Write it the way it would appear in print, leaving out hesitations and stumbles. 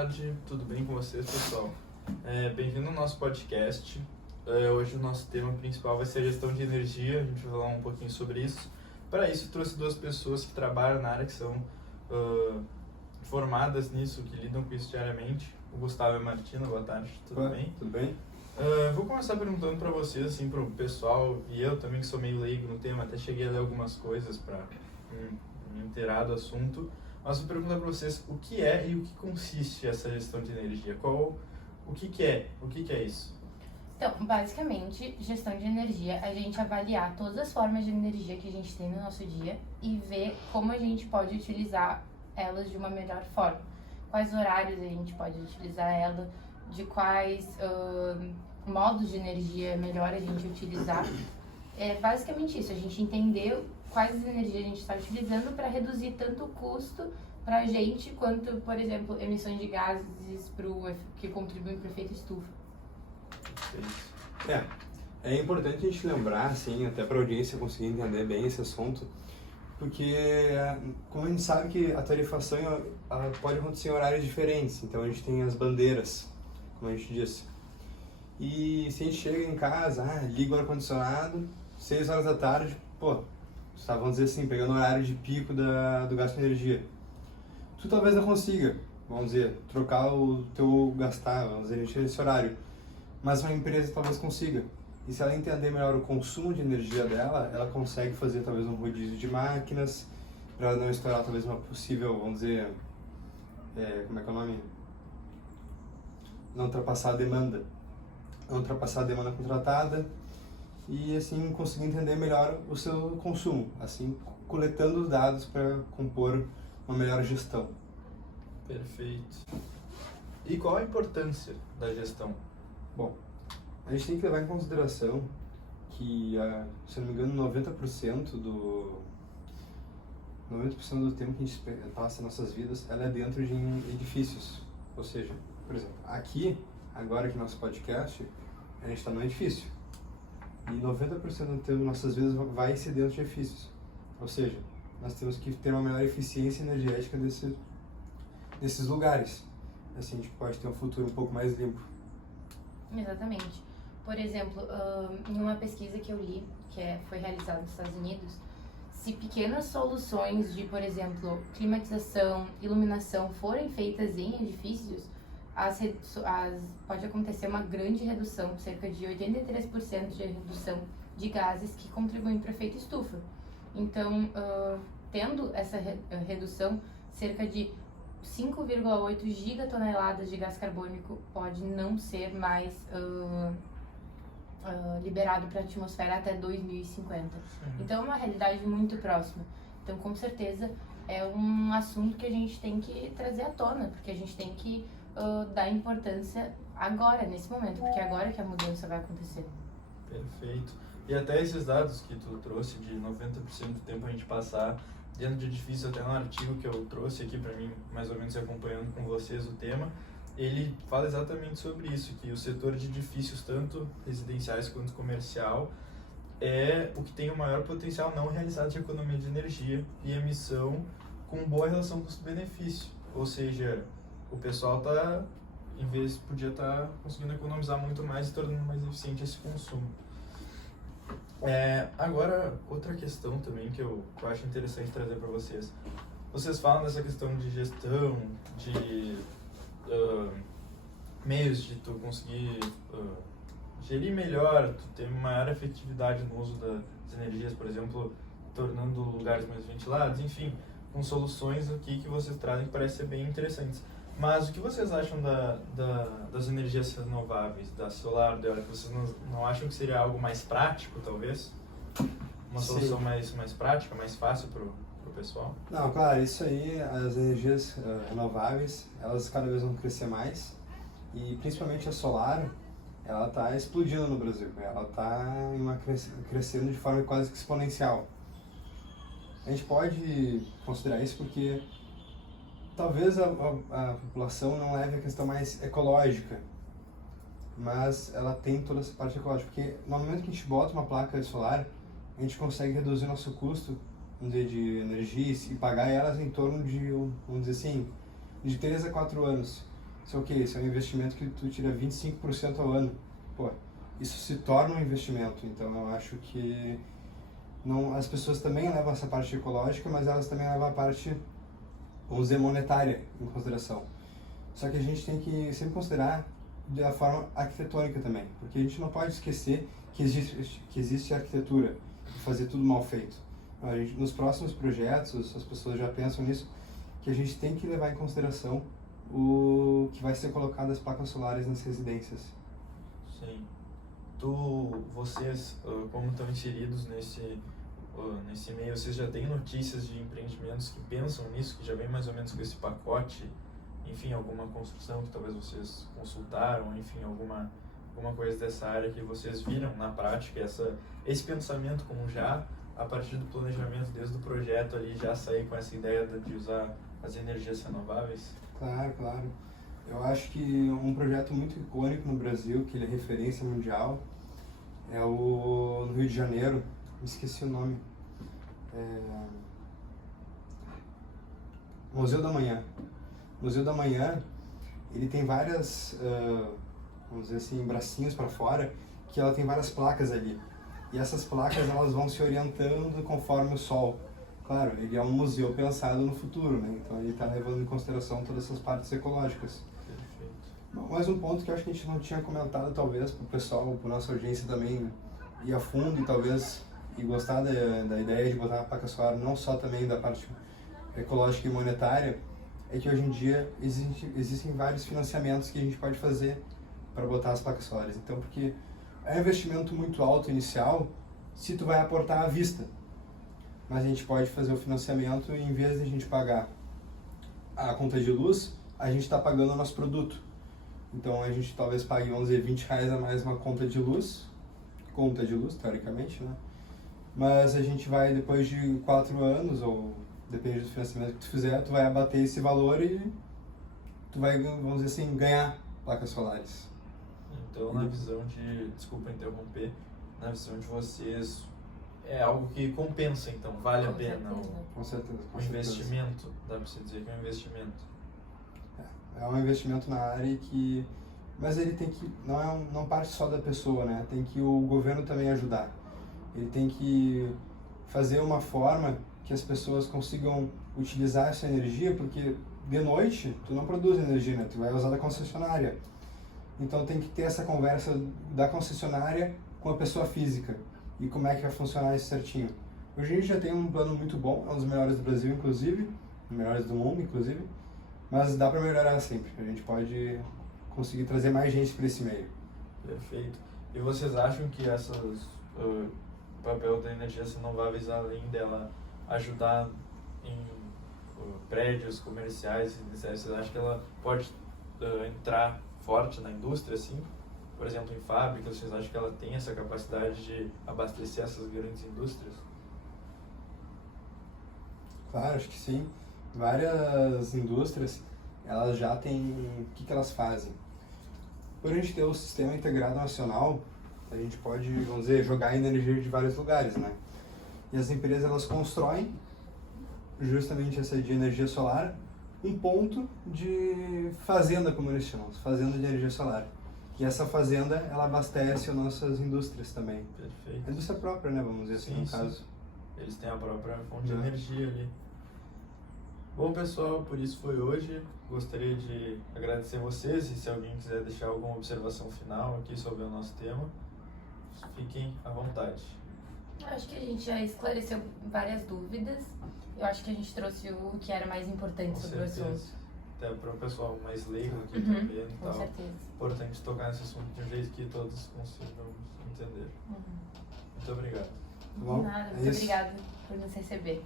tarde, tudo bem com vocês, pessoal? Bem-vindo ao nosso podcast. Hoje o nosso tema principal vai ser a gestão de energia, a gente vai falar um pouquinho sobre isso. Para isso, trouxe duas pessoas que trabalham na área, que são formadas nisso, que lidam com isso diariamente. O Gustavo e a Martina, boa tarde, tudo bem? Tudo bem? Vou começar perguntando para vocês, assim, para o pessoal, e eu também que sou meio leigo no tema, até cheguei a ler algumas coisas para me inteirar do assunto. Mas vou perguntar para vocês o que é e o que consiste essa gestão de energia. O que é? O que é isso? Então, basicamente, gestão de energia, a gente avaliar todas as formas de energia que a gente tem no nosso dia e ver como a gente pode utilizar elas de uma melhor forma. Quais horários a gente pode utilizar ela, de quais modos de energia é melhor a gente utilizar. É basicamente isso, a gente entender quais energias a gente está utilizando para reduzir tanto o custo para a gente quanto, por exemplo, emissões de gases que contribuem para o efeito estufa. É importante a gente lembrar, assim, até para a audiência conseguir entender bem esse assunto, porque como a gente sabe que a tarifação ela pode acontecer em horários diferentes, então a gente tem as bandeiras, como a gente disse. E se a gente chega em casa, liga o ar-condicionado, 6 horas da tarde, vamos dizer assim, pegando o horário de pico do gasto de energia. Tu talvez não consiga, vamos dizer, trocar o teu gastar, vamos dizer, energia nesse horário. Mas uma empresa talvez consiga. E se ela entender melhor o consumo de energia dela, ela consegue fazer talvez um rodízio de máquinas, para não estourar talvez uma possível, vamos dizer, como é que é o nome? Não ultrapassar a demanda. Não ultrapassar a demanda contratada e assim conseguir entender melhor o seu consumo, assim coletando os dados para compor uma melhor gestão. Perfeito. E qual a importância da gestão? Bom, a gente tem que levar em consideração que, se não me engano, 90% do tempo que a gente passa em nossas vidas, ela é dentro de edifícios. Ou seja, por exemplo, agora aqui no nosso podcast, a gente está num edifício. E 90% do tempo de nossas vidas vai ser dentro de edifícios. Ou seja, nós temos que ter uma melhor eficiência energética desses lugares. Assim a gente pode ter um futuro um pouco mais limpo. Exatamente. Por exemplo, em uma pesquisa que eu li, foi realizada nos Estados Unidos, se pequenas soluções de, por exemplo, climatização, iluminação forem feitas em edifícios, pode acontecer uma grande redução, cerca de 83% de redução de gases que contribuem para o efeito estufa. Então, tendo essa redução, cerca de 5,8 gigatoneladas de gás carbônico pode não ser mais liberado para a atmosfera até 2050. Então é uma realidade muito próxima. Então, com certeza, é um assunto que a gente tem que trazer à tona, porque a gente tem que dar importância agora, nesse momento, porque é agora que a mudança vai acontecer. Perfeito. E até esses dados que tu trouxe de 90% do tempo a gente passar dentro de edifício, até no artigo que eu trouxe aqui para mim, mais ou menos acompanhando com vocês o tema, ele fala exatamente sobre isso, que o setor de edifícios, tanto residenciais quanto comercial, é o que tem o maior potencial não realizado de economia de energia e emissão com boa relação custo-benefício. Ou seja, o pessoal podia estar conseguindo economizar muito mais e tornando mais eficiente esse consumo. Agora, outra questão também que eu acho interessante trazer para vocês. Vocês falam dessa questão de gestão, de meios de tu conseguir gerir melhor, tu ter maior efetividade no uso das energias, por exemplo, tornando lugares mais ventilados, enfim, com soluções aqui que vocês trazem que parecem ser bem interessantes. Mas o que vocês acham das energias renováveis, da solar, da eólica? Vocês não acham que seria algo mais prático, talvez? Uma solução mais prática, mais fácil para o pessoal? Não, claro, isso aí, as energias renováveis, elas cada vez vão crescer mais. E principalmente a solar, ela está explodindo no Brasil. Ela está crescendo de forma quase que exponencial. A gente pode considerar isso porque talvez a população não leve a questão mais ecológica, mas ela tem toda essa parte ecológica, porque no momento que a gente bota uma placa solar, a gente consegue reduzir nosso custo, vamos dizer, de energia e pagar elas em torno de, vamos dizer assim, de 3 a 4 anos. isso é o quê? Isso é um investimento que tu tira 25% ao ano. Pô, isso se torna um investimento. Então eu acho que não, as pessoas também levam essa parte ecológica, mas elas também levam a parte, vamos dizer, monetária em consideração. Só que a gente tem que sempre considerar da forma arquitetônica também, porque a gente não pode esquecer que existe arquitetura e fazer tudo mal feito. A gente, nos próximos projetos, as pessoas já pensam nisso, que a gente tem que levar em consideração o que vai ser colocado as placas solares nas residências. Sim. Vocês, como estão inseridos nesse meio, vocês já têm notícias de empreendimentos que pensam nisso, que já vem mais ou menos com esse pacote? Enfim, alguma construção que talvez vocês consultaram, enfim, alguma coisa dessa área que vocês viram na prática, esse pensamento como já, a partir do planejamento, desde o projeto ali, já sair com essa ideia de usar as energias renováveis? Claro, claro. Eu acho que um projeto muito icônico no Brasil, que ele é referência mundial, é no Rio de Janeiro, me esqueci o nome, Museu da Manhã. O Museu da Manhã, ele tem várias, vamos dizer assim, bracinhos para fora, que ela tem várias placas ali. E essas placas, elas vão se orientando conforme o sol. Claro, ele é um museu pensado no futuro, né? Então ele está levando em consideração todas essas partes ecológicas. Perfeito. Mais um ponto que eu acho que a gente não tinha comentado, talvez, para o pessoal, para nossa audiência também ir a fundo e talvez gostar da ideia de botar a placa solar, não só também da parte ecológica e monetária, é que hoje em dia existem vários financiamentos que a gente pode fazer para botar as placas solares. Então, porque é um investimento muito alto inicial se tu vai aportar à vista. Mas a gente pode fazer o financiamento e em vez de a gente pagar a conta de luz, a gente está pagando o nosso produto. Então a gente talvez pague, vamos dizer, R$20 a mais uma conta de luz, teoricamente, né? Mas a gente vai, depois de 4 anos, ou depende do financiamento que tu fizer, tu vai abater esse valor e tu vai, vamos dizer assim, ganhar placas solares. Então, na visão desculpa interromper, na visão de vocês, é algo que compensa, então, vale a pena Com certeza. o investimento, dá para você dizer que é um investimento. É um investimento na área que, mas ele tem que, não parte só da pessoa, né? Tem que o governo também ajudar. Ele tem que fazer uma forma que as pessoas consigam utilizar essa energia, porque de noite tu não produz energia, né? Tu vai usar da concessionária. Então tem que ter essa conversa da concessionária com a pessoa física e como é que vai funcionar isso certinho. Hoje a gente já tem um plano muito bom, é um dos melhores do Brasil, inclusive, melhores do mundo, inclusive, mas dá para melhorar sempre. A gente pode conseguir trazer mais gente para esse meio. Perfeito. E vocês acham que o papel das energias renováveis, além dela ajudar em prédios comerciais, vocês acham que ela pode entrar forte na indústria, assim? Por exemplo, em fábricas, vocês acham que ela tem essa capacidade de abastecer essas grandes indústrias? Claro, acho que sim. Várias indústrias, elas já têm... O que elas fazem? Por a gente ter o sistema integrado nacional, a gente pode, vamos dizer, jogar energia de vários lugares, né? E as empresas, elas constroem justamente essa de energia solar, um ponto de fazenda, como eles chamam, fazenda de energia solar. E essa fazenda, ela abastece as nossas indústrias também. Perfeito. A indústria própria, né, vamos dizer assim, no caso. Eles têm a própria fonte de energia ali. Bom, pessoal, por isso foi hoje. Gostaria de agradecer vocês e se alguém quiser deixar alguma observação final aqui sobre o nosso tema, fiquem à vontade. Eu acho que a gente já esclareceu várias dúvidas. Eu acho que a gente trouxe o que era mais importante Com sobre certeza. o assunto. Até para o pessoal mais leigo aqui também e Com tal. certeza. Importante tocar nesse assunto de um jeito que todos consigam entender. Muito obrigado. Bom, De nada, é muito isso. obrigada por nos receber.